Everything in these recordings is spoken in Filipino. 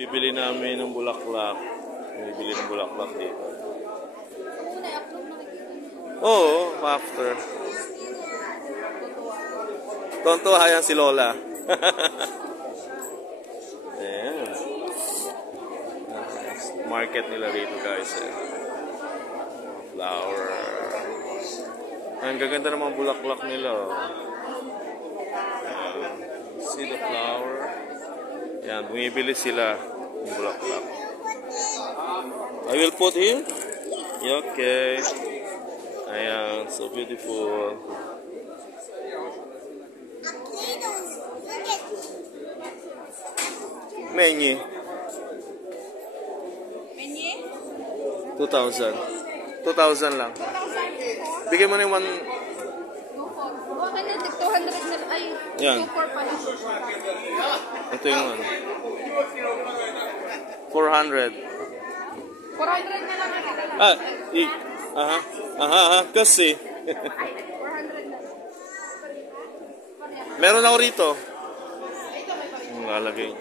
Bibili namin ng bulaklak. Bibili ng bulaklak dito. Oo, after. Tonto hayang si Lola. Ayan. Market nila rito guys. Flower. Ang gaganda ng mga bulaklak nila. See the flower. Ayan, bumibili sila ng bulaklak. I will put here. Okay. Ayan, so beautiful. Menye. Menye? 2,000. 2,000 lang. Bigay mo na yung one. Okay na, 200 na. Ay, Yan. 2,400 pala. Ito yung ano. 400. 400 na lang. Kasi. 400 na. Meron ako rito. Ang lalagay.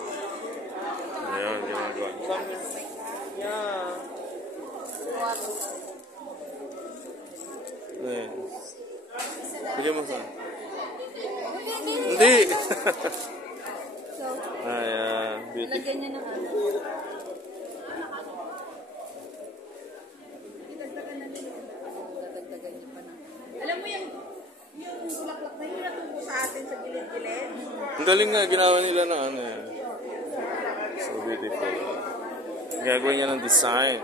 Ayan, ginagawa. Yeah. Ayan. Bigyan mo saan? Hindi. Ayan. Beauty. Lagyan niya ng ano. Dadagdagan niya pa na. Alam mo yung bulaklak na yun natubo sa atin sa gilid-gilid? Ang galing nga, ginawa nila na ano yan. So beautiful. Gagawin niya ng design.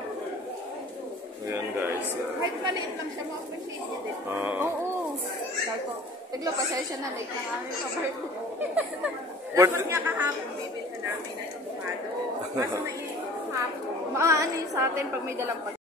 Ayan guys. Kahit maliit lang siya, ma-appreciate niya din. Oo. Sabi ko, Tiglo, pasensya na, late na kami sa birthday. Dapat niya kahapon bibili namin ng avocado. Kasi naiisip ko kahapon. Maaano yun sa atin pag may dalang pag